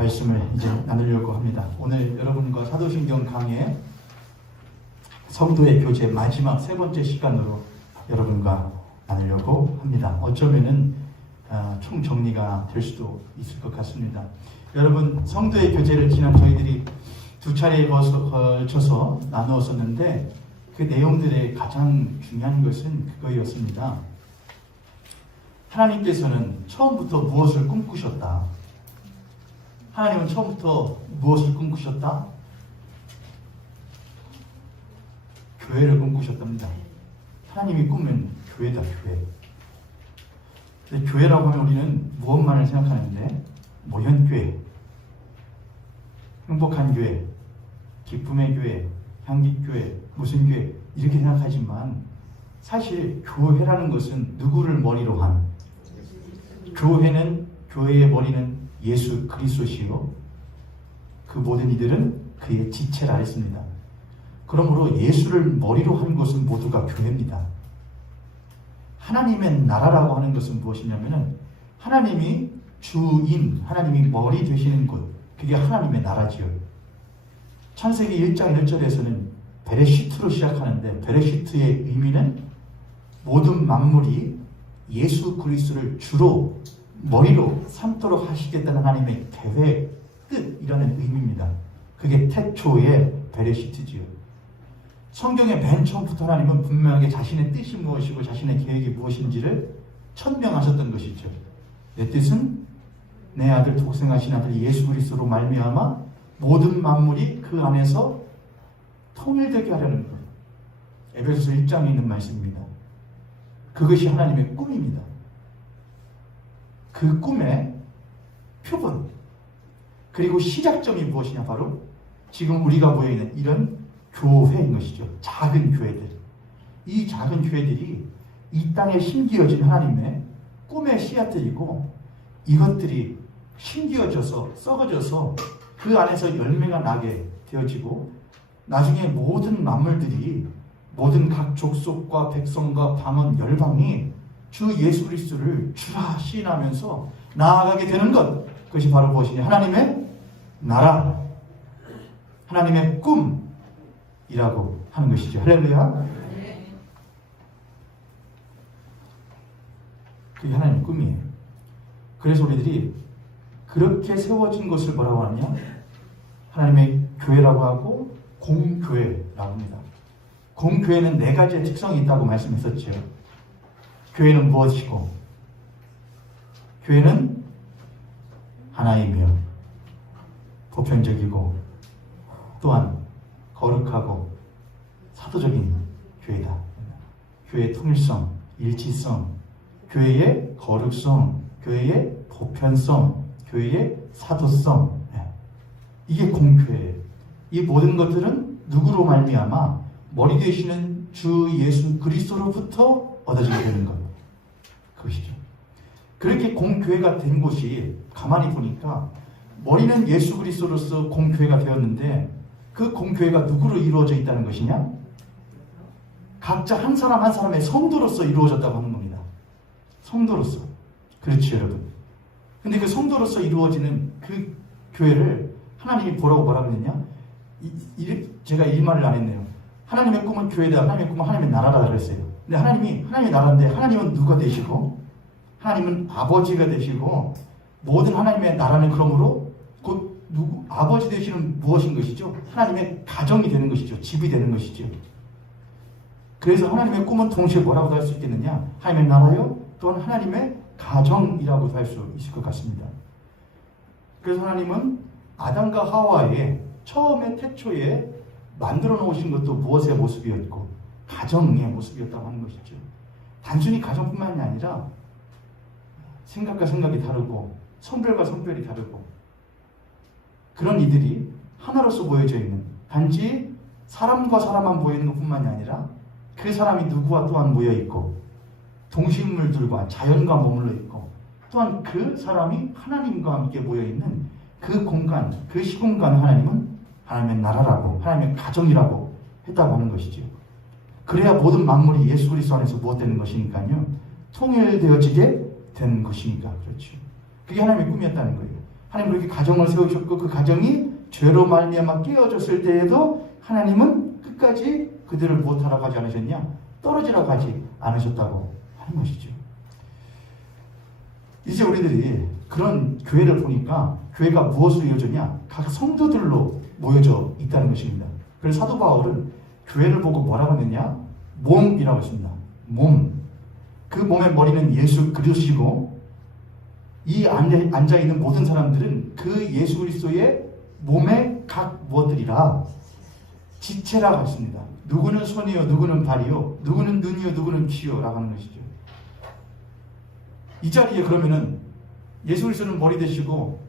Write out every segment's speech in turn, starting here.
말씀을 이제 나누려고 합니다. 오늘 여러분과 사도신경 강의 성도의 교제 마지막 세 번째 시간으로 여러분과 나누려고 합니다. 어쩌면은 총 정리가 될 수도 있을 것 같습니다. 여러분, 성도의 교제를 지난 저희들이 두 차례에 걸쳐서 나누었었는데 그 내용들의 가장 중요한 것은 그거였습니다. 하나님께서는 처음부터 무엇을 꿈꾸셨다? 하나님은 처음부터 무엇을 꿈꾸셨다? 교회를 꿈꾸셨답니다. 하나님이 꿈은 교회다, 교회. 근데 교회라고 하면 우리는 무엇만을 생각하는데, 모현교회, 행복한 교회, 기쁨의 교회, 향기교회, 무슨 교회, 이렇게 생각하지만 사실 교회라는 것은 누구를 머리로 한? 교회의 머리는 예수 그리스도시요, 그 모든 이들은 그의 지체라 했습니다. 그러므로 예수를 머리로 한 것은 모두가 교회입니다. 하나님의 나라라고 하는 것은 무엇이냐면은 하나님이 주인, 하나님이 머리 되시는 곳, 그게 하나님의 나라지요. 창세기 1장 1절에서는 베레시트로 시작하는데 베레시트의 의미는 모든 만물이 예수 그리스도를 주로 머리로 삼도록 하시겠다는 하나님의 계획, 뜻이라는 의미입니다. 그게 태초의 베레시트지요. 성경의 맨 처음부터 하나님은 분명하게 자신의 뜻이 무엇이고 자신의 계획이 무엇인지를 천명하셨던 것이죠. 내 뜻은 내 아들, 독생하신 아들 예수 그리스도로 말미암아 모든 만물이 그 안에서 통일되게 하려는 거예요. 에베소서 1장에 있는 말씀입니다. 그것이 하나님의 꿈입니다. 그 꿈의 표본, 그리고 시작점이 무엇이냐? 바로 지금 우리가 모여있는 이런 교회인 것이죠. 작은 교회들. 이 작은 교회들이 이 땅에 심기어진 하나님의 꿈의 씨앗들이고, 이것들이 심기어져서 썩어져서 그 안에서 열매가 나게 되어지고, 나중에 모든 만물들이, 모든 각 족속과 백성과 방언 열방이 주 예수 그리스도를 주라 시인하면서 나아가게 되는 것, 그것이 바로 무엇이냐? 하나님의 나라, 하나님의 꿈이라고 하는 것이죠. 할렐루야. 그게 하나님의 꿈이에요. 그래서 우리들이 그렇게 세워진 것을 뭐라고 하느냐? 하나님의 교회라고 하고 공교회라고 합니다. 공교회는 네 가지의 특성이 있다고 말씀했었죠. 교회는 무엇이고? 교회는 하나이며 보편적이고 또한 거룩하고 사도적인 교회다. 교회의 통일성, 일치성, 교회의 거룩성, 교회의 보편성, 교회의 사도성, 이게 공교회예요. 이 모든 것들은 누구로 말미암아? 머리 되시는 주 예수 그리스도로부터 얻어지게 되는 것, 그것이죠. 그렇게 공교회가 된 곳이 가만히 보니까 머리는 예수 그리스도로서 공교회가 되었는데, 그 공교회가 누구로 이루어져 있다는 것이냐? 각자 한 사람 한 사람의 성도로서 이루어졌다고 하는 겁니다. 성도로서. 그렇죠, 여러분. 근데 그 성도로서 이루어지는 그 교회를 하나님이 뭐라고 했느냐? 제가 이 말을 안 했네요. 하나님의 꿈은 교회다, 하나님의 꿈은 하나님의 나라다 그랬어요. 근데 하나님이 하나님의 나라인데, 하나님은 누가 되시고? 하나님은 아버지가 되시고, 모든 하나님의 나라는 그러므로 곧 아버지 되시는 무엇인 것이죠? 하나님의 가정이 되는 것이죠. 집이 되는 것이죠. 그래서 하나님의 꿈은 동시에 뭐라고도 할 수 있겠느냐? 하나님의 나라요, 또한 하나님의 가정이라고도 할 수 있을 것 같습니다. 그래서 하나님은 아담과 하와의 처음에 태초에 만들어 놓으신 것도 무엇의 모습이었고? 가정의 모습이었다고 하는 것이죠. 단순히 가정뿐만이 아니라 생각과 생각이 다르고 성별과 성별이 다르고, 그런 이들이 하나로서 모여져 있는, 단지 사람과 사람만 모여 있는 것뿐만이 아니라 그 사람이 누구와 또한 모여 있고, 동식물들과 자연과 머물러 있고, 또한 그 사람이 하나님과 함께 모여 있는 그 공간, 그 시공간을 하나님은 하나님의 나라라고, 하나님의 가정이라고 했다고 하는 것이죠. 그래야 모든 만물이 예수 그리스도 안에서 무엇 되는 것이니까요, 통일되어지게 된 것이니까. 그렇죠. 그게 하나님의 꿈이었다는 거예요. 하나님 그렇게 가정을 세우셨고 그 가정이 죄로 말미암아 깨어졌을 때에도 하나님은 끝까지 그들을 무엇하라고 하지 않으셨냐? 떨어지라고 하지 않으셨다고 하는 것이죠. 이제 우리들이 그런 교회를 보니까 교회가 무엇으로 이어졌냐? 각 성도들로 모여져 있다는 것입니다. 그래서 사도 바울은 교회를 보고 뭐라고 했느냐? 몸이라고 했습니다. 몸. 그 몸의 머리는 예수 그리스도시고 이 앉아있는 모든 사람들은 그 예수 그리스도의 몸의 각 무엇들이라 지체라고 했습니다. 누구는 손이요, 누구는 발이요, 누구는 눈이요, 누구는 귀요 라고 하는 것이죠. 이 자리에 그러면은 예수 그리스도는 머리 되시고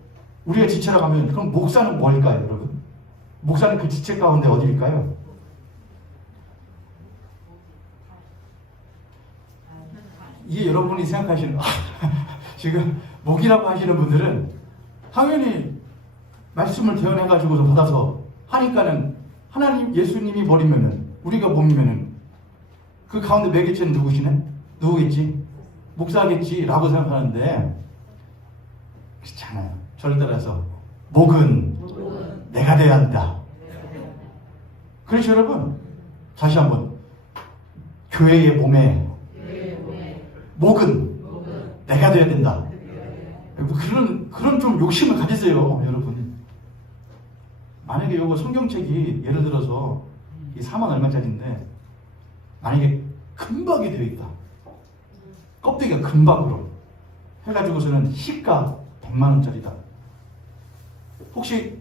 우리가 지체라고 하면 그럼 목사는 뭘까요, 여러분? 목사는 그 지체 가운데 어디일까요? 이게 여러분이 생각하시는 지금 목이라고 하시는 분들은 당연히 말씀을 대언해가지고서 받아서 하니까는 하나님 예수님이 머리면은 우리가 몸이면은 그 가운데 매개체는 누구시네? 누구겠지? 목사겠지 라고 생각하는데 그렇지 않아요. 저를 따라서 목은 내가 돼야 한다. 그렇죠 여러분? 다시 한번 교회의 몸에 목은 내가 돼야 된다. 그런 좀 욕심을 가지세요 여러분. 만약에 이거 성경책이 예를 들어서 이 4만 얼마짜리인데 만약에 금박이 되어 있다. 껍데기가 금박으로 해가지고서는 시가 100만 원짜리다. 혹시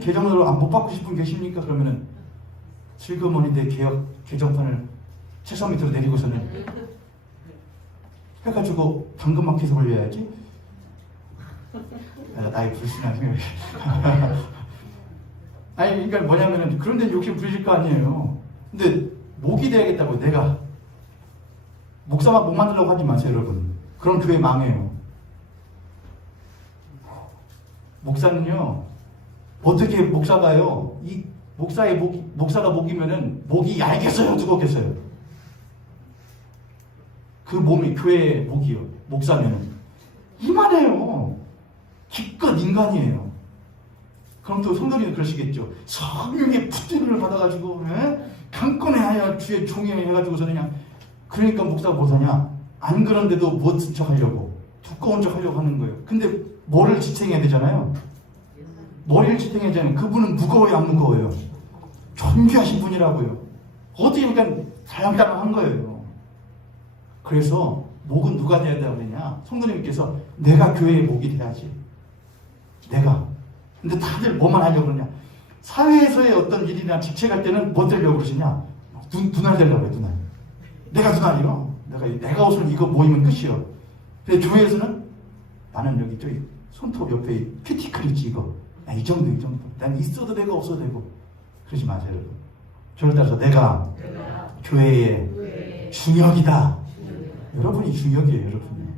개정으로 못 받고 싶은 분 계십니까? 그러면은 슬그머니 내 개정판을 책상 밑으로 내리고서는 해가지고 당근마켓에 올려야지. 나의 불순한 생각이. 아니 그러니까 뭐냐면은 그런 데는 욕심 부리실 거 아니에요. 근데 목이 돼야겠다고 내가 목사만 목 만들려고 하지 마세요 여러분. 그럼 교회 망해요. 목사는요 어떻게 목사가요 이 목사가 목이면은 목이 얇겠어요 두껍겠어요? 그 몸이 교회의 목이요 목사면은 이만해요. 기껏 인간이에요. 그럼 또 성도님은 그러시겠죠. 성령의 붙임을 받아가지고 강권에 하여 주의 종이에 해가지고서 그냥 그러니까 목사가 못하냐? 안 그런데도 못 쓴 척 하려고 두꺼운 척 하려고 하는 거예요. 근데 뭐를 지탱해야 되잖아요. 머리를 지탱해야 되잖아요. 그분은 무거워요 안 무거워요? 존귀하신 분이라고요. 어떻게 그러니까 달랑달랑한 거예요. 그래서 목은 누가 돼야 되느냐? 성도님께서 내가 교회의 목이 돼야지. 내가. 근데 다들 뭐만 하려고 그러냐? 사회에서의 어떤 일이나 직책할 때는 뭐 되려고 그러시냐? 눈알 되려고 해, 눈알. 내가 눈알이요? 내가 옷을 이거 모이면 끝이요. 근데 교회에서는 나는 여기 저기 손톱 옆에 큐티클 있지 이거. 이 정도. 난 있어도 되고 없어도 되고. 그러지 마세요, 여러분. 저를 따라서 내가 교회의 중역이다. 여러분이 중역이에요, 여러분.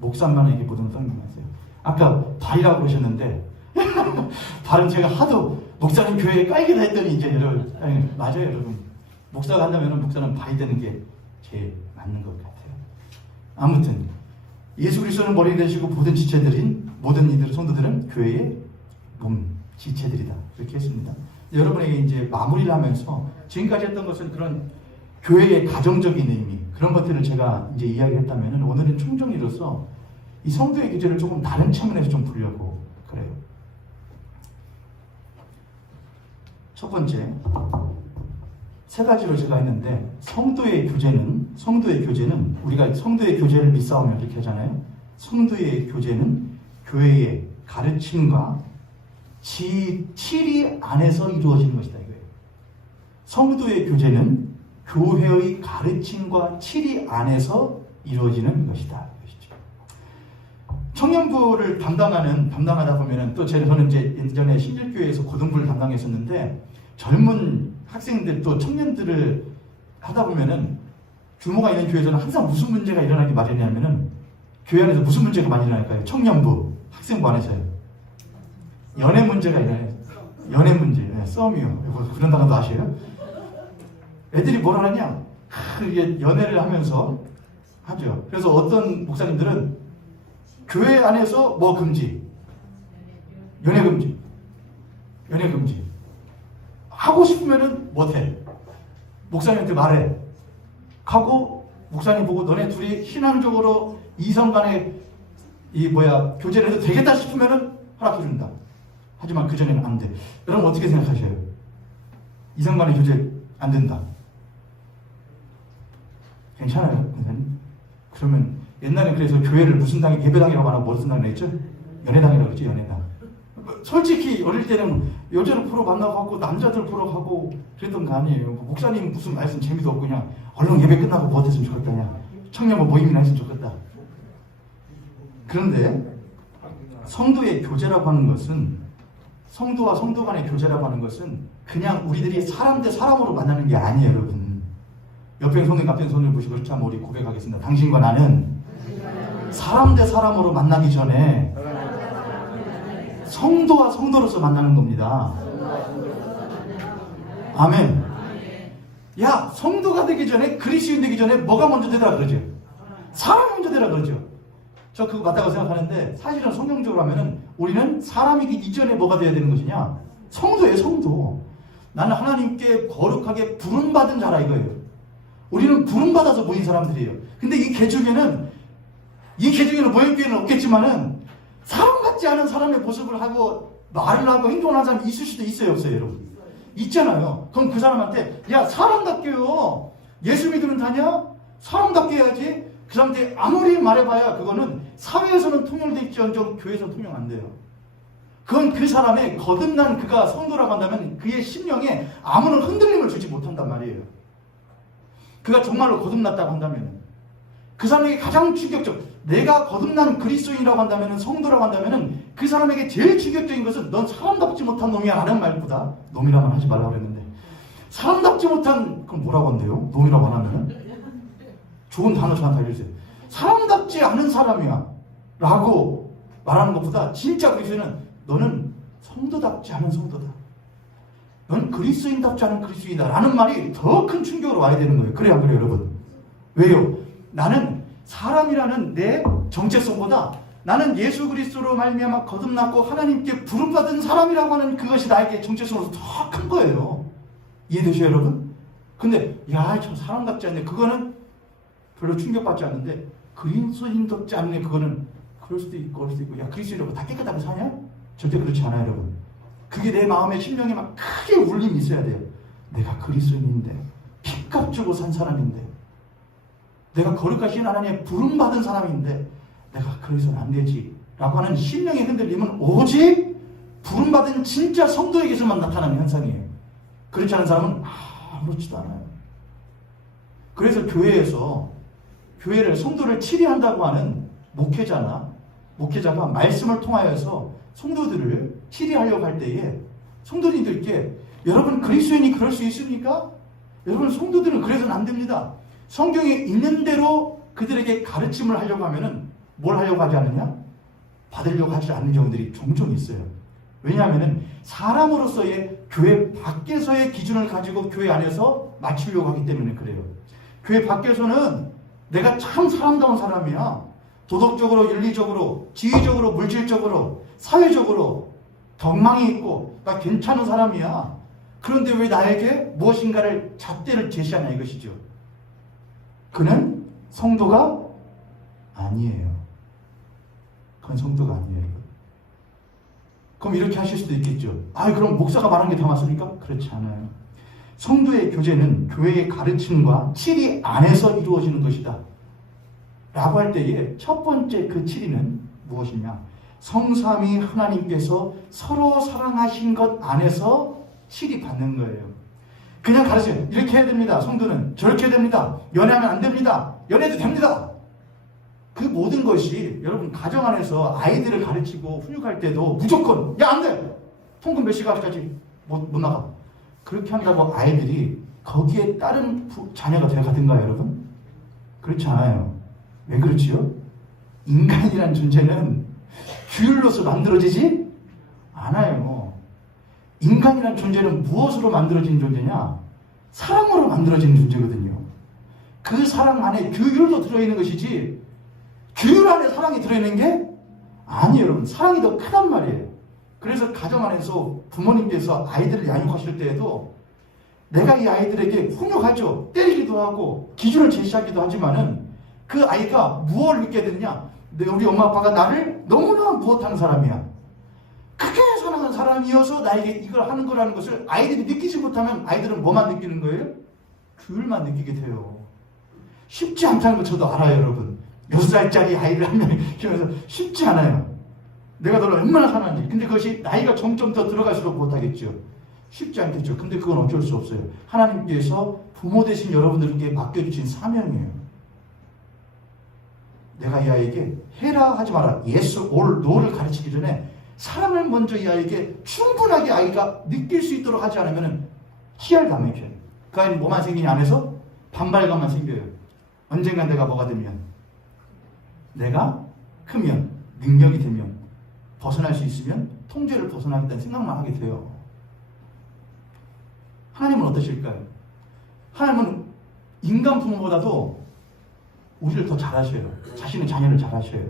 목사만에게 모든 성님하세요. 아까 발이라고 그러셨는데 발은 제가 하도 목사님 교회에 깔기다 했더니 이제 여러분 맞아요 여러분. 목사가 한다면 목사는 발이 되는 게 제일 맞는 것 같아요. 아무튼 예수 그리스도는 머리 되시고 모든 지체들인 모든 이들 성도들은 교회의 몸 지체들이다 이렇게 했습니다. 여러분에게 이제 마무리를 하면서 지금까지 했던 것은 그런 교회의 가정적인 의미 그런 것들을 제가 이제 이야기했다면 오늘은 총정리로서 이 성도의 교제를 조금 다른 측면에서 좀 보려고 그래요. 첫 번째, 세 가지로 제가 했는데 성도의 교제는 우리가 성도의 교제를 믿사오며 이렇게 하잖아요. 성도의 교제는 교회의 가르침과 치리 안에서 이루어지는 것이다 이거예요. 성도의 교제는 교회의 가르침과 치리 안에서 이루어지는 것이다. 청년부를 담당하다 보면은 또 저는 이제 예전에 신일교회에서 고등부를 담당했었는데 젊은 학생들 또 청년들을 하다 보면은 규모가 있는 교회에서는 항상 무슨 문제가 일어나기 마련이냐면은 교회 안에서 무슨 문제가 많이 일어날까요? 청년부, 학생부 안에서요. 연애 문제가 일어나요. 연애 문제, 썸이요. 그런 단어도 아셔요? 애들이 뭘 하느냐? 이게 연애를 하면서 하죠. 그래서 어떤 목사님들은 교회 안에서 뭐 금지, 연애 금지. 연애 금지. 하고 싶으면은 못해. 목사님한테 말해. 하고 목사님 보고 너네 둘이 신앙적으로 이성 간에 교제를 해도 되겠다 싶으면은 허락해준다. 하지만 그전에는 안 돼. 여러분 어떻게 생각하셔요? 이성 간의 교제 안 된다. 괜찮아요, 선생님? 그러면 옛날에 그래서 교회를 무슨 당이 예배당이라고 하나 무슨 당이라고 했죠? 연애당이라고 했죠, 연애당. 솔직히 어릴 때는 여자를 보러 만나고 하고 남자들 보러 가고 그랬던 거 아니에요. 목사님 무슨 말씀 재미도 없고 그냥 얼른 예배 끝나고 뭐 됐으면 좋겠다. 그냥 청년부 모임이나 했으면 좋겠다. 그런데 성도의 교제라고 하는 것은 성도와 성도 간의 교제라고 하는 것은 그냥 우리들이 사람 대 사람으로 만나는 게 아니에요, 여러분. 옆에 손님 앞에 손을 보시고 참 우리 고백하겠습니다. 당신과 나는 사람 대 사람으로 만나기 전에 성도와 성도로서 만나는 겁니다. 아멘. 야, 성도가 되기 전에 그리스도인 되기 전에 뭐가 먼저 되라 그러죠? 사람이 먼저 되라 그러죠. 저 그거 맞다고 생각하는데 사실은 성경적으로 하면은 우리는 사람이기 이전에 뭐가 돼야 되는 것이냐? 성도예요, 성도. 나는 하나님께 거룩하게 부름받은 자라 이거예요. 우리는 부름받아서 모인 사람들이에요. 근데 이 개중에는 모형교회는 없겠지만은 사람 같지 않은 사람의 모습을 하고 말을 하고 행동을 하는 사람이 있을 수도 있어요, 없어요, 여러분? 있잖아요. 그럼 그 사람한테 야, 사람답게요. 예수 믿으면 다냐? 사람답게 해야지. 그 사람한테 아무리 말해봐야 그거는 사회에서는 통용될지언정 교회에서는 통용 안 돼요. 그건 그 사람의 거듭난 그가 성도라고 한다면 그의 심령에 아무런 흔들림을 주지 못한단 말이에요. 그가 정말로 거듭났다고 한다면 그 사람에게 가장 충격적, 내가 거듭난 그리스도인이라고 한다면, 성도라고 한다면 그 사람에게 제일 충격적인 것은 넌 사람답지 못한 놈이야 라는 말보다, 놈이라고 하지 말라고 그랬는데 사람답지 못한, 그럼 뭐라고 한대요? 놈이라고 하면 좋은 단어 저한테 알려주세요. 사람답지 않은 사람이야 라고 말하는 것보다 진짜 그리스도인은 너는 성도답지 않은 성도다, 넌 그리스도인답지 않은 그리스도인이다 라는 말이 더 큰 충격으로 와야 되는 거예요. 그래요, 안 그래요, 여러분? 왜요? 나는 사람이라는 내 정체성보다 나는 예수 그리스도로 말미암아 거듭났고 하나님께 부름받은 사람이라고 하는 그것이 나에게 정체성으로 더 큰 거예요. 이해되셔요, 여러분? 근데 야, 저 사람답지 않네. 그거는 별로 충격받지 않는데 그리스도인답지 않네. 그거는 그럴 수도 있고 그럴 수도 있고, 야, 그리스도인이라고 다 깨끗하게 사냐? 절대 그렇지 않아요, 여러분. 그게 내 마음의 심령에 막 크게 울림이 있어야 돼요. 내가 그리스도인인데, 핏값 주고 산 사람인데, 내가 거룩하신 하나님의 부름받은 사람인데 내가 그래서는 안 되지 라고 하는 심령의 흔들림은 오직 부름받은 진짜 성도에게서만 나타나는 현상이에요. 그렇지 않은 사람은 아무렇지도 않아요. 그래서 교회를 성도를 치리한다고 하는 목회자가 말씀을 통하여서 성도들을 치리하려고 할 때에 성도님들께 여러분 그리스도인이 그럴 수 있습니까? 여러분 성도들은 그래서는 안 됩니다. 성경에 있는 대로 그들에게 가르침을 하려고 하면은 뭘 하려고 하지 않느냐? 받으려고 하지 않는 경우들이 종종 있어요. 왜냐하면은 사람으로서의 교회 밖에서의 기준을 가지고 교회 안에서 맞추려고 하기 때문에 그래요. 교회 밖에서는 내가 참 사람다운 사람이야. 도덕적으로, 윤리적으로, 지위적으로, 물질적으로, 사회적으로 덕망이 있고 나 괜찮은 사람이야. 그런데 왜 나에게 무엇인가를 잣대를 제시하냐 이것이죠. 그는 성도가 아니에요. 그건 성도가 아니에요. 그럼 이렇게 하실 수도 있겠죠. 그럼 목사가 말한 게 다 맞습니까? 그렇지 않아요. 성도의 교제는 교회의 가르침과 치리 안에서 이루어지는 것이다 라고 할 때에 첫 번째 그 치리는 무엇이냐? 성삼위 하나님께서 서로 사랑하신 것 안에서 치리 받는 거예요. 그냥 가르쳐요. 이렇게 해야 됩니다. 성도는 저렇게 해야 됩니다. 연애하면 안 됩니다. 연애도 됩니다. 그 모든 것이 여러분 가정 안에서 아이들을 가르치고 훈육할 때도 무조건 야, 안 돼! 통금 몇 시간까지 못 나가. 그렇게 한다고 아이들이 거기에 따른 자녀가 되어가든가요, 여러분? 그렇지 않아요. 왜 그렇지요? 인간이라는 존재는 규율로서 만들어지지 않아요. 인간이라는 존재는 무엇으로 만들어진 존재냐? 사랑으로 만들어진 존재거든요. 그 사랑 안에 규율도 들어있는 것이지 규율 안에 사랑이 들어있는 게 아니에요, 여러분. 사랑이 더 크단 말이에요. 그래서 가정 안에서 부모님께서 아이들을 양육하실 때에도 내가 이 아이들에게 훈육하죠. 때리기도 하고 기준을 제시하기도 하지만은 그 아이가 무엇을 느끼게 되느냐? 우리 엄마 아빠가 나를 너무나 무엇하는 사람이야. 크게 사랑하는 사람이어서 나에게 이걸 하는 거라는 것을 아이들이 느끼지 못하면 아이들은 뭐만 느끼는 거예요? 규율만 느끼게 돼요. 쉽지 않다는 거 저도 알아요, 여러분. 6살짜리 아이를 한 명 키우면서 쉽지 않아요. 내가 너를 얼마나 사랑하는지. 근데 그것이 나이가 점점 더 들어갈수록 못하겠죠. 쉽지 않겠죠. 근데 그건 어쩔 수 없어요. 하나님께서 부모 되신 여러분들께 맡겨주신 사명이에요. 내가 이 아이에게 해라 하지 마라. yes or no를 가르치기 전에 사랑을 먼저 이 아이에게 충분하게 아이가 느낄 수 있도록 하지 않으면 희열감이 켜요. 그 아이는 뭐만 생기냐 안에서? 반발감만 생겨요. 언젠간 내가 뭐가 되면, 내가 크면, 능력이 되면, 벗어날 수 있으면 통제를 벗어나겠다는 생각만 하게 돼요. 하나님은 어떠실까요? 하나님은 인간 부모보다도 우리를 더 잘하셔요. 자신의 자녀를 잘하셔요.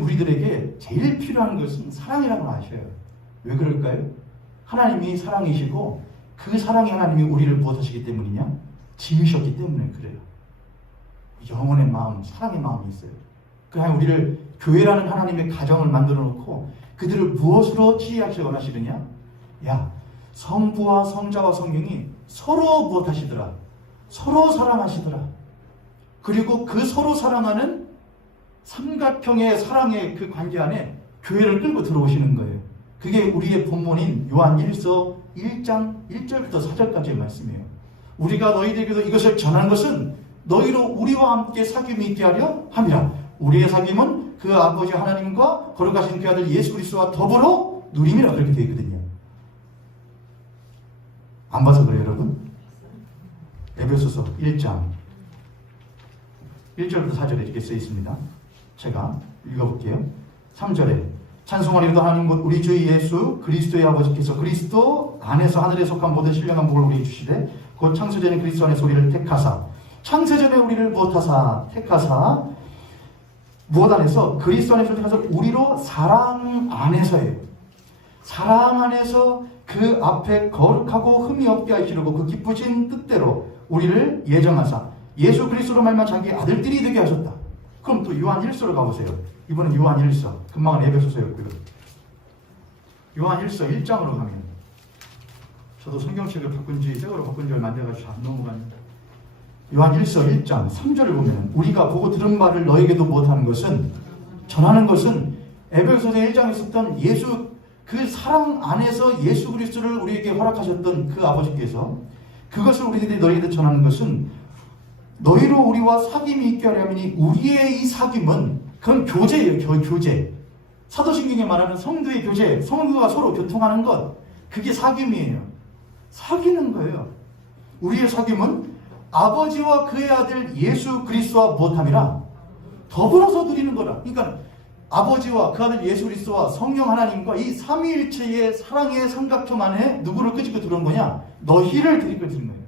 우리들에게 제일 필요한 것은 사랑이라고 아셔요. 왜 그럴까요? 하나님이 사랑이시고 그 사랑의 하나님이 우리를 무엇하시기 때문이냐? 지으셨기 때문에 그래요. 영혼의 마음, 사랑의 마음이 있어요. 그 하나님 우리를 교회라는 하나님의 가정을 만들어 놓고 그들을 무엇으로 지휘하시 원하시느냐? 야, 성부와 성자와 성령이 서로 무엇하시더라? 서로 사랑하시더라. 그리고 그 서로 사랑하는 삼각형의 사랑의 그 관계 안에 교회를 끌고 들어오시는 거예요. 그게 우리의 본문인 요한 1서 1장 1절부터 4절까지의 말씀이에요. 우리가 너희들에게도 이것을 전한 것은 너희로 우리와 함께 사귐이 있게 하려 함이라. 우리의 사귐은 그 아버지 하나님과 거룩하신 그 아들 예수 그리스도와 더불어 누림이라 그렇게 되어 있거든요. 안 봐서 그래요, 여러분? 에베소서 1장 1절부터 4절에 이렇게 써 있습니다. 제가 읽어볼게요. 3절에 찬송하리로다 하나님 곧 우리 주 예수 그리스도의 아버지께서 그리스도 안에서 하늘에 속한 모든 신령한 복을 우리에게 주시되 곧 창세전에 그리스도 안에서 우리를 택하사 창세전에 우리를 무엇하사 택하사 무엇 안에서 그리스도 안에서 택하사 우리로 사랑 안에서예요. 사랑 안에서 그 앞에 거룩하고 흠이 없게 하시려고 그 기쁘신 뜻대로 우리를 예정하사 예수 그리스도로 말미암아 자기 아들들이 되게 하셨다. 그럼 또 요한 1서로 가보세요. 이번엔 요한 1서. 금방은 에베소서였고요. 요한 1서 1장으로 가면 저도 성경책을 바꾼지 새거로 바꾼지 얼마 안 돼가지고 안 넘어가는데 요한 1서 1장 3절을 보면 우리가 보고 들은 말을 너에게도 못하는 것은 전하는 것은 에베소서 1장에 있었던 예수 그 사랑 안에서 예수 그리스도를 우리에게 허락하셨던 그 아버지께서 그것을 우리들이 너희에게 전하는 것은 너희로 우리와 사귐이 있게 하려니 우리의 이 사귐은 그건 교제예요. 교제. 사도신경에 말하는 성도의 교제, 성도가 서로 교통하는 것, 그게 사귐이에요. 사귀는 거예요. 우리의 사귐은 아버지와 그의 아들 예수 그리스도와 무엇함이라 더불어서 누리는 거라. 그러니까 아버지와 그 아들 예수 그리스도와 성령 하나님과 이 삼위일체의 사랑의 삼각형 안에 누구를 끄집고 들어온 거냐? 너희를 끄집고 들은 거예요.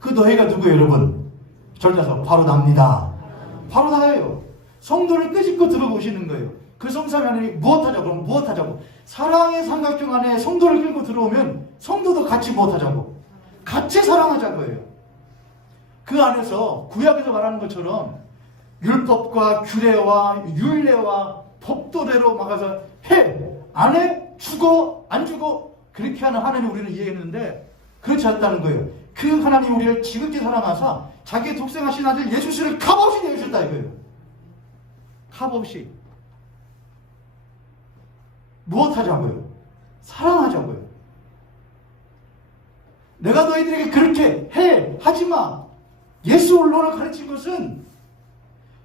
그 너희가 누구예요, 여러분? 절대서 바로 납니다. 바로 나예요. 성도를 끄집고 들어오시는 거예요. 그 성삼위 하나님이 무엇하자고? 그럼 무엇하자고? 사랑의 삼각형 안에 성도를 끌고 들어오면 성도도 같이 무엇하자고? 같이 사랑하자고요. 그 안에서 구약에서 말하는 것처럼 율법과 규례와 율례와 법도대로 막아서 해! 안 해? 죽어? 안 죽어? 그렇게 하는 하나님 우리는 이해했는데 그렇지 않다는 거예요. 그 하나님 우리를 지극히 사랑하사 자기의 독생하신 아들 예수를 값없이 내주셨다 이거예요. 값없이. 무엇하자고요? 사랑하자고요. 내가 너희들에게 그렇게 해! 하지마! 예수 언론을 가르친 것은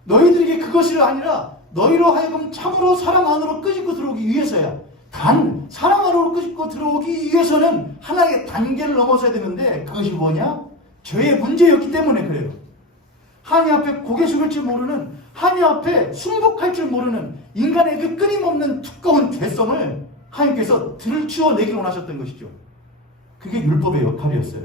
너희들에게 그것이 아니라 너희로 하여금 참으로 사랑 안으로 끄집고 들어오기 위해서야. 단 사랑 안으로 끄집고 들어오기 위해서는 하나의 단계를 넘어서야 되는데 그것이 뭐냐? 죄의 문제였기 때문에 그래요. 하나님 앞에 고개 숙일 줄 모르는, 하나님 앞에 순복할 줄 모르는 인간의 그 끊임없는 두꺼운 죄성을 하나님께서 들추어내기를 원하셨던 것이죠. 그게 율법의 역할이었어요.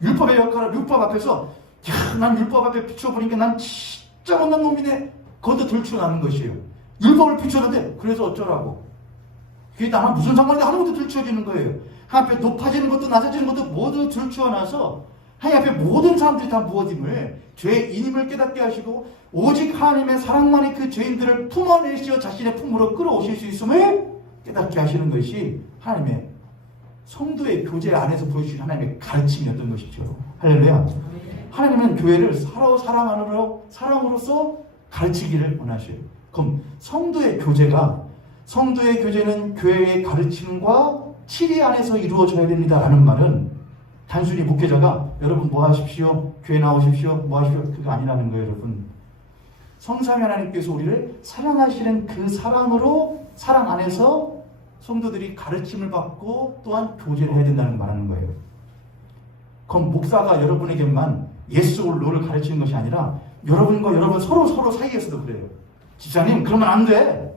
율법의 역할을 율법 앞에서 야, 난 율법 앞에 비춰보니까 난 진짜 못난 놈이네. 그것도 들추어나는 것이에요. 율법을 비추었는데 그래서 어쩌라고? 그게 나랑 무슨 상관인데 하는 것도 들추어지는 거예요. 하나님 앞에 높아지는 것도 낮아지는 것도 모두 들추어놔서 하나님 앞에 모든 사람들이 다 무엇임을 죄인임을 깨닫게 하시고 오직 하나님의 사랑만이 그 죄인들을 품어내시어 자신의 품으로 끌어오실 수 있음을 깨닫게 하시는 것이 하나님의 성도의 교제 안에서 보여주신 하나님의 가르침이었던 것이죠. 할렐루야. 하나님은 교회를 서로 사랑으로서 가르치기를 원하셔요. 그럼 성도의 교제는 교회의 가르침과 치리 안에서 이루어져야 됩니다라는 말은 단순히 목회자가 여러분 뭐 하십시오, 교회 나오십시오, 뭐 하십시오, 그거 아니라는 거예요. 여러분, 성삼위 하나님께서 우리를 사랑하시는 그 사랑 안에서 성도들이 가르침을 받고 또한 교제를 해야 된다는 말하는 거예요. 그럼 목사가 여러분에게만 yes or no를 가르치는 것이 아니라 여러분과 여러분 서로 사이에서도 그래요. 집사님 그러면 안 돼.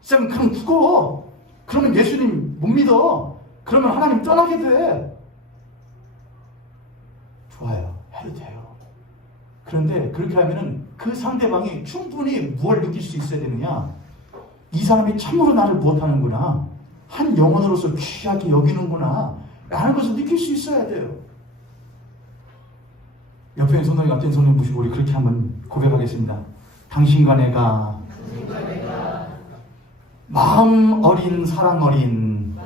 집사님 그럼 죽어. 그러면 예수님 못 믿어. 그러면 하나님 떠나게 돼. 좋아요. 해도 돼요. 그런데 그렇게 하면은 그 상대방이 충분히 무엇을 느낄 수 있어야 되느냐. 이 사람이 참으로 나를 무엇하는구나. 한 영혼으로서 귀하게 여기는구나. 라는 것을 느낄 수 있어야 돼요. 옆에 있는 성도님, 앞에 있는 성도님 보시고 우리 그렇게 한번 고백하겠습니다. 당신과 내가 마음 어린 사랑 어린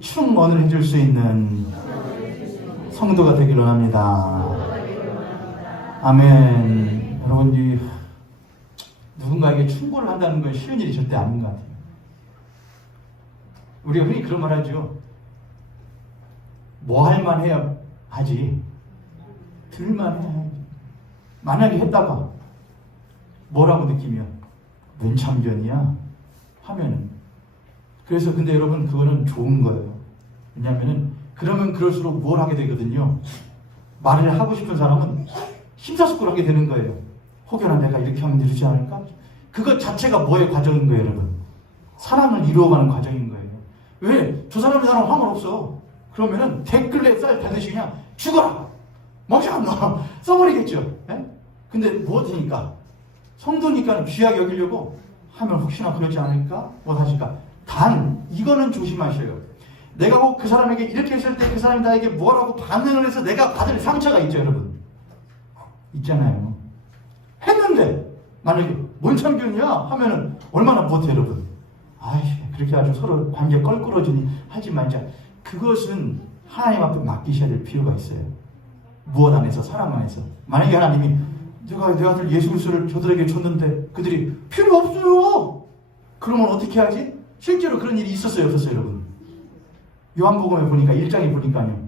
충언을 해줄 수 있는 성도가 되기를 원합니다. 아멘. 여러분, 누군가에게 충고를 한다는 건 쉬운 일이 절대 아닌 것 같아요. 우리가 흔히 그런 말 하죠. 뭐 할만 해야 하지. 들만 해야 하지. 만약에 했다가 뭐라고 느끼면 웬 참견이야 하면은, 그래서 근데 여러분 그거는 좋은 거예요. 왜냐하면은 그러면 그럴수록 뭘 하게 되거든요. 말을 하고 싶은 사람은 심사숙고를 하게 되는 거예요. 혹여나 내가 이렇게 하면 되지 않을까? 그것 자체가 뭐의 과정인 거예요, 여러분? 사랑을 이루어가는 과정인 거예요. 왜? 저 사람이 나랑 상관없어. 그러면은 댓글에 쌀 반드시 그냥 죽어라! 멍청한 너! 써버리겠죠. 네? 근데 무엇이니까? 성도니까 귀하게 여기려고 하면 혹시나 그러지 않을까? 못하실까? 단, 이거는 조심하셔요. 내가 꼭 그 사람에게 이렇게 했을 때 그 사람이 나에게 뭐라고 반응을 해서 내가 받을 상처가 있죠, 여러분. 있잖아요. 했는데, 만약에 뭔 참견이야? 하면은 얼마나 못해, 여러분. 아이, 그렇게 아주 서로 관계 껄끄러지니 하지 말자. 그것은 하나님 앞에 맡기셔야 될 필요가 있어요. 무엇 안에서, 사랑 안에서. 만약에 하나님이 내가 내 아들 예수 그리스도를 저들에게 줬는데 그들이 필요 없어요. 그러면 어떻게 하지? 실제로 그런 일이 있었어요, 없었어요, 여러분? 요한복음에 보니까 1장에 보니까요.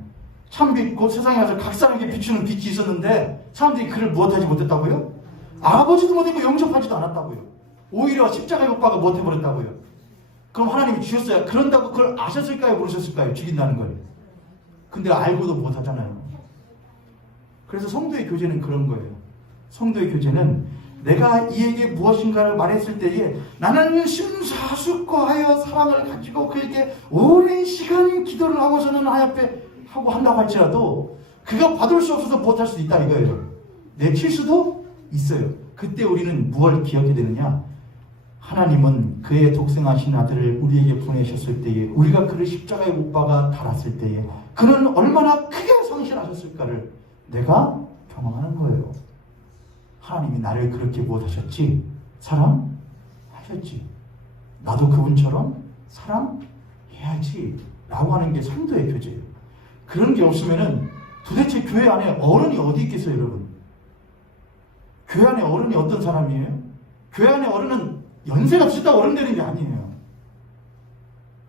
참빛 곧 세상에 와서 각 사람에게 비추는 빛이 있었는데 사람들이 그를 무엇하지 못했다고요? 알아보지도 못했고 영접하지도 않았다고요. 오히려 십자가의 못 박아 못해버렸다고요. 그럼 하나님이 주셨어야 그런다고 그걸 아셨을까요? 모르셨을까요? 죽인다는 걸. 근데 알고도 못하잖아요. 그래서 성도의 교제는 그런 거예요. 성도의 교제는 내가 이에게 무엇인가를 말했을 때에 나는 심사숙고하여 사랑을 가지고 그에게 오랜 시간 기도를 하고서는 하나님 앞에 하고 한다고 할지라도 그가 받을 수 없어서 못할 수도 있다 이거예요. 내칠 수도 있어요. 그때 우리는 무엇을 기억해야 되느냐? 하나님은 그의 독생하신 아들을 우리에게 보내셨을 때에 우리가 그를 십자가에 못 박아 달았을 때에 그는 얼마나 크게 상실하셨을까를 내가 경험하는 거예요. 하나님이 나를 그렇게 무엇하셨지? 사랑하셨지. 나도 그분처럼 사랑해야지 라고 하는 게 성도의 교제예요. 그런 게 없으면은 도대체 교회 안에 어른이 어디 있겠어요, 여러분? 교회 안에 어른이 어떤 사람이에요? 교회 안에 어른은 연세가 없었다고 어른 되는 게 아니에요.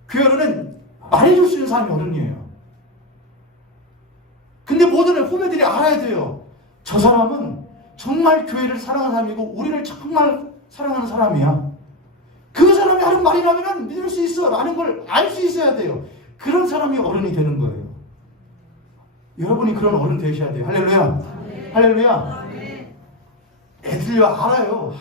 교회 어른은 말해줄 수 있는 사람이 어른이에요. 근데 모든 후배들이 알아야 돼요. 저 사람은 정말 교회를 사랑하는 사람이고 우리를 정말 사랑하는 사람이야. 그 사람이 하는 말이라면 믿을 수 있어 라는 걸 알 수 있어야 돼요. 그런 사람이 어른이 되는 거예요. 여러분이 그런 어른 되셔야 돼요. 할렐루야. 네. 할렐루야. 네. 애들이 알아요.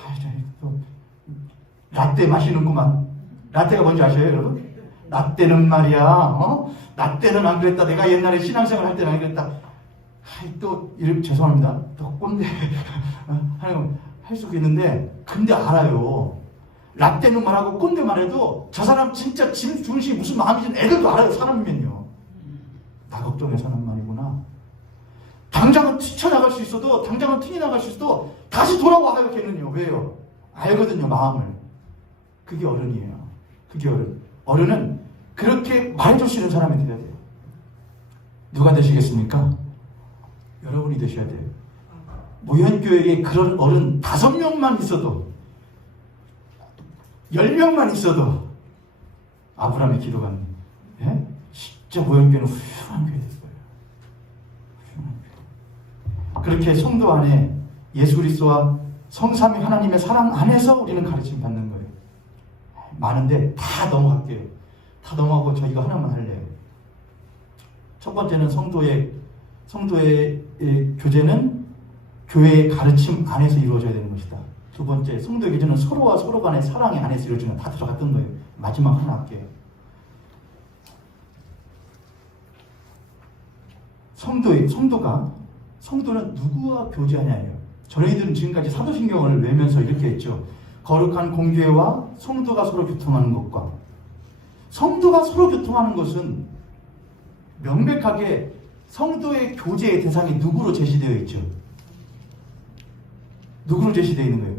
라떼 마시는구만. 라떼가 뭔지 아셔요, 여러분? 라떼는 말이야. 라떼는 안 그랬다. 내가 옛날에 신앙생활 할 때는 안 그랬다. 또 죄송합니다. 또 꼰대 하는 거 할 수 있는데, 근데 알아요. 라떼는 말하고 꼰대 말해도 저 사람 진짜 중심이 무슨 마음인지 애들도 알아요. 사람이면요. 나 걱정해서 하는 말이구나. 당장은 튀쳐나갈 수 있어도, 당장은 튕이 나갈 수 있어도 다시 돌아와요. 걔는요. 왜요? 알거든요. 마음을. 그게 어른이에요. 그게 어른. 어른은 그렇게 말해줄 수 있는 사람이 되어야 돼요. 누가 되시겠습니까? 여러분이 되셔야 돼요. 모현교회에 그런 어른 5명만 있어도, 10명만 있어도 아브라함의 기도가, 예? 진짜 모현교회는 훌륭한 교회 될 거예요. 훌륭한 교회. 그렇게 성도 안에 예수 그리스도와 성삼위 하나님의 사랑 안에서 우리는 가르침 받는 거예요. 많은데 다 넘어갈게요. 다 넘어가고 저 이거 하나만 할래요. 첫 번째는 성도의 교제는 교회의 가르침 안에서 이루어져야 되는 것이다. 두 번째, 성도의 교제는 서로와 서로 간의 사랑의 안에서 이루어지는, 다 들어갔던 거예요. 마지막 하나 할게요. 성도는 누구와 교제하냐예요. 저희들은 지금까지 사도신경을 외면서 이렇게 했죠. 거룩한 공교회와 성도가 서로 교통하는 것과, 성도가 서로 교통하는 것은 명백하게 성도의 교제의 대상이 누구로 제시되어 있죠? 누구로 제시되어 있는 거예요?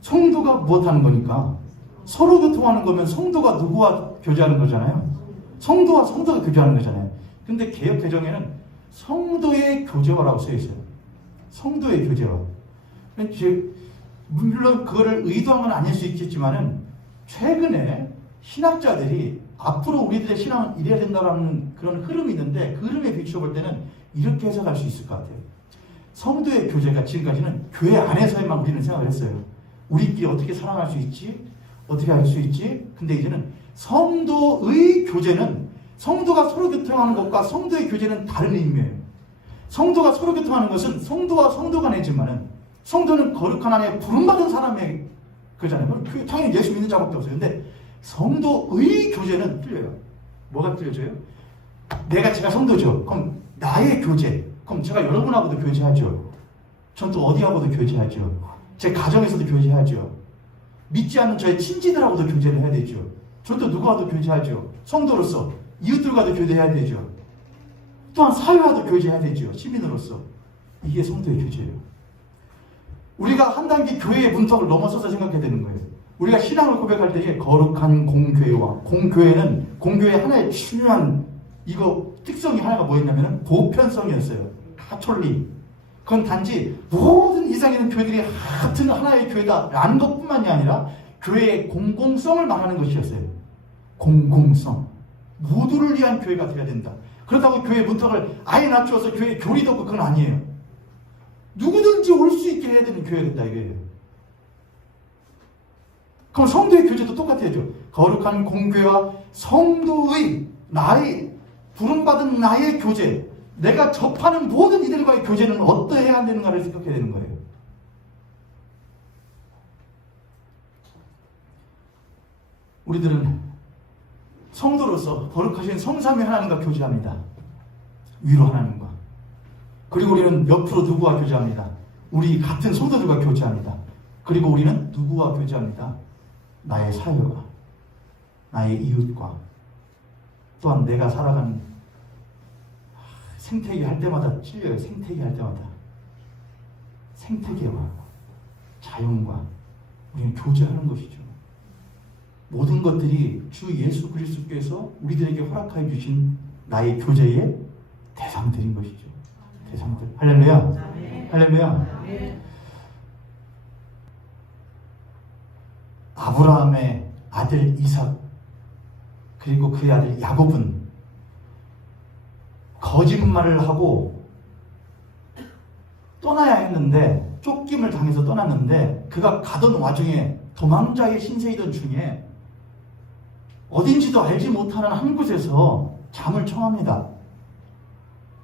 성도가 무엇하는 거니까? 서로 교통하는 거면 성도가 누구와 교제하는 거잖아요. 성도와 성도가 교제하는 거잖아요. 근데 개역 개정에는 성도의 교제화라고 쓰여 있어요. 성도의 교제화. 물론 그거를 의도한 건 아닐 수 있겠지만은, 최근에 신학자들이 앞으로 우리들의 신앙은 이래야 된다라는 그런 흐름이 있는데, 그 흐름에 비추어 볼 때는 이렇게 해석할 수 있을 것 같아요. 성도의 교제가 지금까지는 교회 안에서만 우리는 생각을 했어요. 우리끼리 어떻게 사랑할 수 있지? 어떻게 할 수 있지? 근데 이제는 성도의 교제는, 성도가 서로 교통하는 것과 성도의 교제는 다른 의미예요. 성도가 서로 교통하는 것은 성도와 성도 간이지만은, 성도는 거룩한 안에 부름받은 사람의 그잖아요. 당연히 예수 믿는 자밖에 없어요. 근데 성도의 교제는 틀려요. 뭐가 틀려져요? 제가 성도죠. 그럼 나의 교제. 그럼 제가 여러분하고도 교제하죠. 전 또 어디하고도 교제하죠. 제 가정에서도 교제하죠. 믿지 않는 저의 친지들하고도 교제를 해야 되죠. 전 또 누구와도 교제하죠. 성도로서 이웃들과도 교제해야 되죠. 또한 사회와도 교제해야 되죠. 시민으로서. 이게 성도의 교제예요. 우리가 한 단계 교회의 문턱을 넘어서서 생각해야 되는 거예요. 우리가 신앙을 고백할 때에 거룩한 공교회와, 공교회의 하나의 중요한 특성이 하나가 뭐였냐면은 보편성이었어요. 가톨릭. 그건 단지 모든 이상에 있는 교회들이 같은 하나의 교회다라는 것뿐만이 아니라 교회의 공공성을 말하는 것이었어요. 공공성. 모두를 위한 교회가 되어야 된다. 그렇다고 교회 문턱을 아예 낮추어서 교회 교리도 없고 그건 아니에요. 누구든지 올 수 있게 해야 되는 교회겠다 이거예요. 그럼 성도의 교제도 똑같아야죠. 거룩한 공교회와 성도의 부름받은 나의 교제, 내가 접하는 모든 이들과의 교제는 어떠해야 되는가를 생각해야 되는 거예요. 우리들은 성도로서 거룩하신 성삼위 하나님과 교제합니다. 위로 하나님과. 그리고 우리는 옆으로 누구와 교제합니다. 우리 같은 성도들과 교제합니다. 그리고 우리는 누구와 교제합니다. 나의 사회와 나의 이웃과, 또한 내가 살아가는 생태계 할 때마다 찔려요. 생태계 할 때마다. 생태계와 자연과 우리는 교제하는 것이죠. 모든 것들이 주 예수 그리스도께서 우리들에게 허락하여 주신 나의 교제의 대상들인 것이죠. 대상들. 할렐루야. 할렐루야. 아브라함의 아들 이삭, 그리고 그의 아들 야곱은 거짓말을 하고 떠나야 했는데, 쫓김을 당해서 떠났는데, 그가 가던 와중에 도망자의 신세이던 중에 어딘지도 알지 못하는 한 곳에서 잠을 청합니다.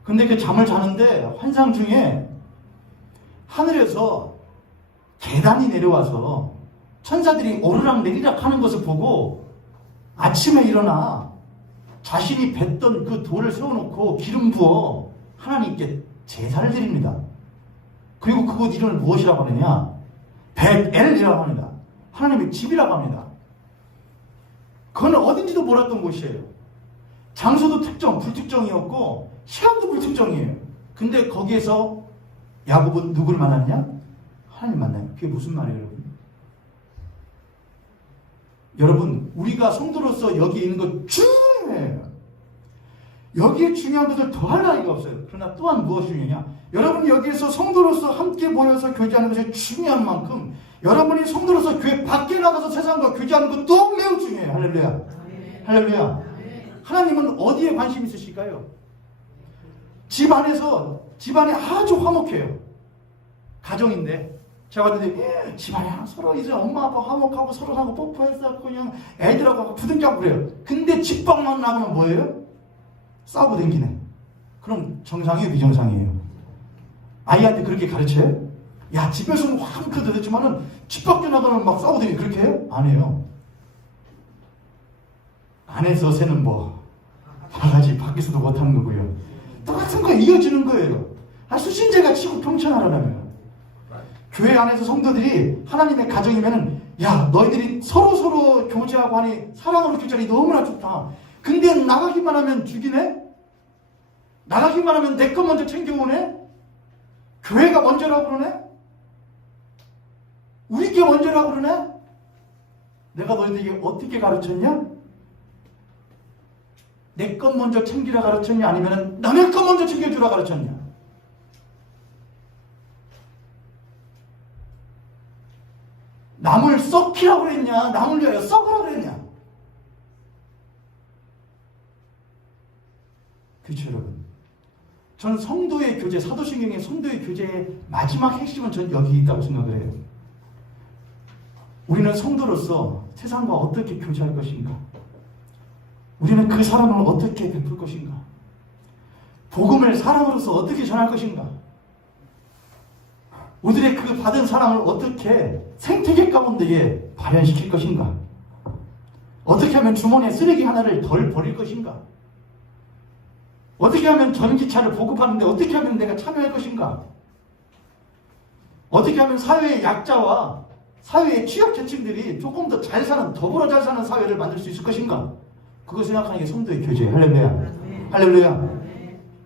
근데 그 잠을 자는데 환상 중에 하늘에서 계단이 내려와서 천사들이 오르락 내리락 하는 것을 보고 아침에 일어나 자신이 뱉던 그 돌을 세워놓고 기름 부어 하나님께 제사를 드립니다. 그리고 그곳 이름을 무엇이라고 하느냐? 벳엘이라고 합니다. 하나님의 집이라고 합니다. 그건 어딘지도 몰랐던 곳이에요. 장소도 특정, 불특정이었고 시간도 불특정이에요. 근데 거기에서 야곱은 누구를 만났냐? 하나님 만나요. 그게 무슨 말이에요, 여러분? 여러분, 우리가 성도로서 여기 있는 것 중요해요. 여기에 중요한 것을 더할 나위가 없어요. 그러나 또한 무엇이 중요하냐? 여러분이 여기에서 성도로서 함께 모여서 교제하는 것이 중요한 만큼 여러분이 성도로서 교회 밖에 나가서 세상과 교제하는 것도 매우 중요해요. 할렐루야. 할렐루야. 하나님은 어디에 관심 있으실까요? 집 안에 아주 화목해요. 가정인데 제가 봤는데 집안에 서로 이제 엄마 아빠 화목하고 서로하고 뽀뽀해서 그냥 애들하고 부둥켜고 그래요. 근데 집 밖만 나가면 뭐예요? 싸우고 댕기네. 그럼 정상이에요, 비정상이에요? 아이한테 그렇게 가르쳐요? 야, 집에서는 화목해도 됐지만은 집 밖에 나가면 막 싸우고 댕기네. 그렇게 해요? 안 해요. 안에서 새는 뭐 바가지 밖에서도 못하는 거고요. 똑같은 거 이어지는 거예요. 수신제가 치고 평천하라면 교회 안에서 성도들이 하나님의 가정이면은 야, 너희들이 서로 교제하고 하니 사랑으로 교제하니 너무나 좋다. 근데 나가기만 하면 죽이네? 나가기만 하면 내 것 먼저 챙겨오네? 교회가 먼저라고 그러네? 우리 게 먼저라고 그러네? 내가 너희들에게 어떻게 가르쳤냐? 내 것 먼저 챙기라 가르쳤냐? 아니면 남의 것 먼저 챙겨주라 가르쳤냐? 남을 썩히라고 그랬냐? 남을 위하여 썩으라고 그랬냐? 그렇죠, 여러분. 저는 성도의 교제, 사도신경의 성도의 교제의 마지막 핵심은 전 여기 있다고 생각을 해요. 우리는 성도로서 세상과 어떻게 교제할 것인가? 우리는 그 사랑을 어떻게 베풀 것인가? 복음을 사랑으로서 어떻게 전할 것인가? 우리들의 그 받은 사랑을 어떻게 생태계 가운데에 발현시킬 것인가? 어떻게 하면 주머니에 쓰레기 하나를 덜 버릴 것인가? 어떻게 하면 전기차를 보급하는데 어떻게 하면 내가 참여할 것인가? 어떻게 하면 사회의 약자와 사회의 취약계층들이 조금 더 잘 사는, 더불어 잘 사는 사회를 만들 수 있을 것인가? 그거 생각하는 게 성도의 교제예요. 할렐루야. 할렐루야.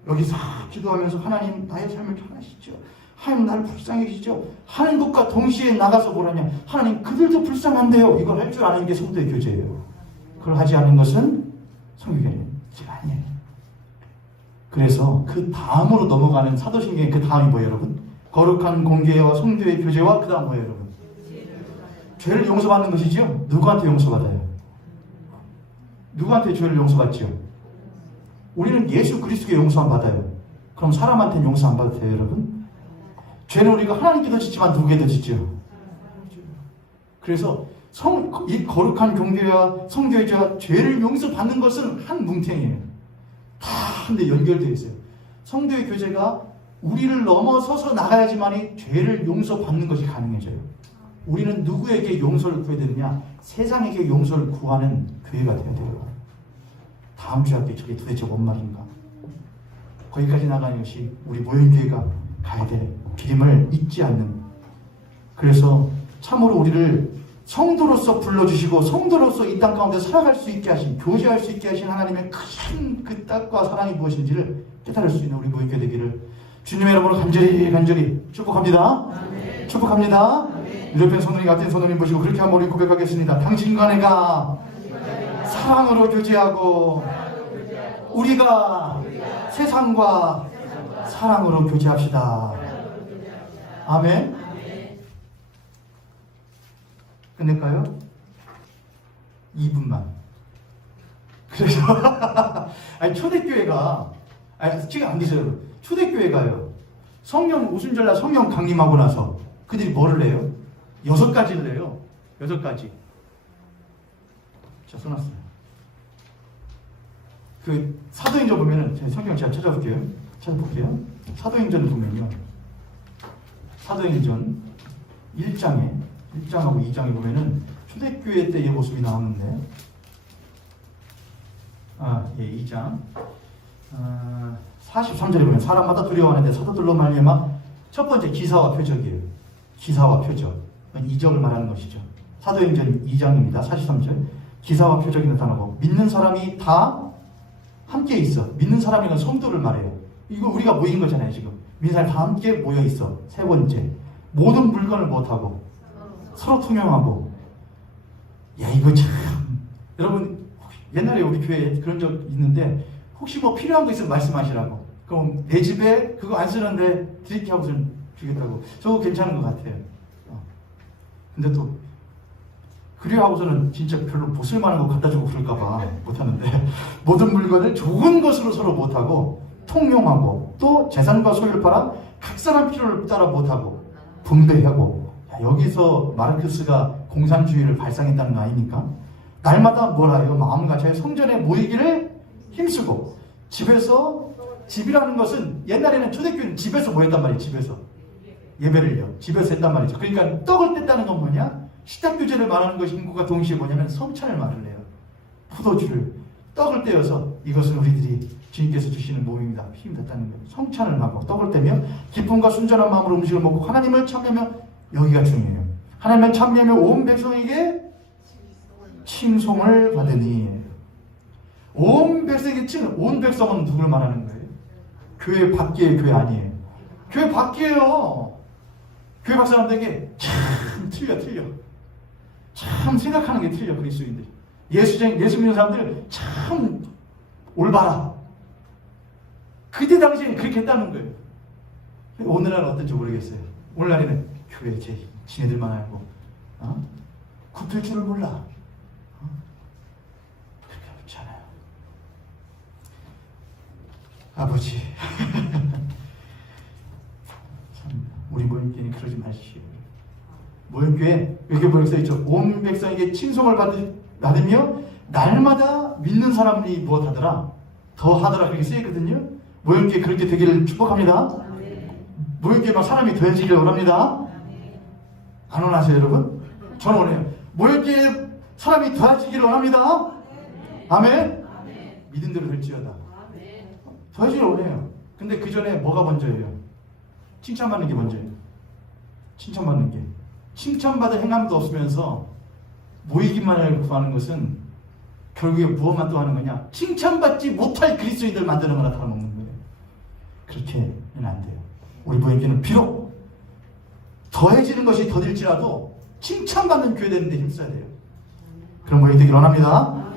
여기서 기도하면서 하나님 나의 삶을 편하시죠. 하나님 나를 불쌍히 계시죠. 하는 것과 동시에 나가서 뭐라냐. 하나님 그들도 불쌍한데요. 이걸 할 줄 아는 게 성도의 교제예요. 그걸 하지 않는 것은 성교계가 아니에요. 그래서 그 다음으로 넘어가는 사도신경의 그 다음이 뭐예요, 여러분? 거룩한 공개와 성도의 교제와 그 다음 뭐예요, 여러분? 죄를 용서받는 것이죠. 누구한테 용서받아요? 누구한테 죄를 용서받죠? 우리는 예수 그리스도의 용서 안 받아요. 그럼 사람한테는 용서 안 받아도 돼요, 여러분? 죄는 우리가 하나님께도 짓지만 누구에도 짓죠. 그래서 이 거룩한 경계와 성교의 죄와 죄를 용서받는 것은 한 뭉탱이에요. 다 한데 연결되어 있어요. 성도의 교제가 우리를 넘어서서 나가야지만이 죄를 용서받는 것이 가능해져요. 우리는 누구에게 용서를 구해야 되느냐? 세상에게 용서를 구하는 교회가 되어야 돼요. 다음 주 할때 저게 도대체 뭔 말인가? 거기까지 나가는 것이 우리 모형교회가 가야 될 길임을 잊지 않는. 그래서 참으로 우리를 성도로서 불러주시고 성도로서 이 땅 가운데 살아갈 수 있게 하신, 교제할 수 있게 하신 하나님의 큰 그 뜻과 사랑이 무엇인지를 깨달을 수 있는 우리 모형교회 되기를 주님의 이름으로 간절히 축복합니다. 아멘. 축복합니다. 유럽의 성도님 같은 성도님 보시고 그렇게 한번 우리 고백하겠습니다. 당신과 내가 사랑으로 교제하고 우리가 세상과 사랑으로 교제합시다. 아멘. 끝낼까요? 2분만. 그래서 아니 초대교회가 지금 안 되세요. 초대교회가요. 성령 오순절날 성령 강림하고 나서 그들이 뭐를 해요? 6가지를 해요. 6가지. 자, 써놨어요. 그 사도행전 보면은 성경 제가 찾아볼게요. 사도행전을 보면요. 사도행전 1장하고 2장에 보면은 초대교회 때의 모습이 나오는데 2장 43절에 보면 사람마다 두려워하는데 사도들로 말미암아 첫 번째 기사와 표적이에요. 기사와 표적. 이적을 말하는 것이죠. 사도행전 2장입니다. 43절. 기사와 표적이 나타나고 믿는 사람이 다 함께 있어. 믿는 사람이란 성도를 말해요. 이거 우리가 모인 거잖아요. 지금 믿는 사람이 다 함께 모여 있어. 세 번째, 모든 물건을 못하고 서로 통용하고. 야, 이거 참, 여러분 옛날에 우리 교회에 그런 적 있는데 혹시 뭐 필요한 거 있으면 말씀하시라고. 그럼 내 집에 그거 안 쓰는데 드릴게 하고서는 주겠다고. 저거 괜찮은 것 같아요. 근데 또 그래 하고서는 진짜 별로 못쓸 만한 거 갖다 주고 그럴까봐 못하는데, 모든 물건을 좋은 것으로 서로 못하고 통용하고, 또 재산과 소유를 팔아 각 사람 필요를 따라 못하고 분배하고. 여기서 마르크스가 공산주의를 발상했다는 거 아닙니까? 날마다 뭐라요? 마음과 자의 성전에 모이기를 힘쓰고. 집이라는 것은 옛날에는 초대교회는 집에서 모였단 말이에요. 집에서 예배를요 집에서 했단 말이죠. 그러니까 떡을 뗐다는 건 뭐냐? 식탁 교제를 말하는 것이 인구가 동시에 뭐냐면 성찬을 말을 해요. 포도주를, 떡을 떼어서 이것은 우리들이 주님께서 주시는 몸입니다, 피입니다 다는 거예요. 성찬을 하고 떡을 떼며 기쁨과 순전한 마음으로 음식을 먹고 하나님을 참여하며, 여기가 중요해요. 하나님을 참여하며 온 백성에게 칭송을 받으니. 온 백성에게 온 백성은 누굴 말하는 거예요? 교회 밖의 교회 아니에요. 교회 밖이에요. 교회 밖 사람들에게 참 틀려. 참 생각하는 게 틀려. 그리스도인들, 예수 믿는 사람들 참 올바라. 그때 당시에 그렇게 했다는 거예요. 오늘날은 어떤지 모르겠어요. 오늘날에는 교회 지네들만 알고 굽힐 줄을 몰라. 그렇게 그렇잖아요. 아버지 참, 우리 모임교회는 그러지 마시오. 모임교회 여기 보여 써있죠. 온 백성에게 칭송을 받으며 날마다 믿는 사람이 무엇하더라? 더 하더라. 그렇게 쓰여있거든요. 모임교회 그렇게 되기를 축복합니다. 모임교회 막 사람이 더해지기를 원합니다. 안 원하세요 여러분? 저는 원해요. 모임교회 사람이 더해지기를 원합니다. 아멘? 믿은 대로 될지어다. 더해지기를 원해요. 근데 그 전에 뭐가 먼저예요? 칭찬받는 게 먼저예요. 칭찬받는 게. 칭찬받을 행함도 없으면서 모이기만을 구하는 것은 결국에 무엇만 또 하는 거냐? 칭찬받지 못할 그리스도인들 만드는 거나 다름없는 거예요. 그렇게는 안 돼요. 우리 모임교회는 비록 더해지는 것이 더딜지라도 칭찬받는 교회 되는 데 힘써야 돼요. 그런 모임 되길 원합니다.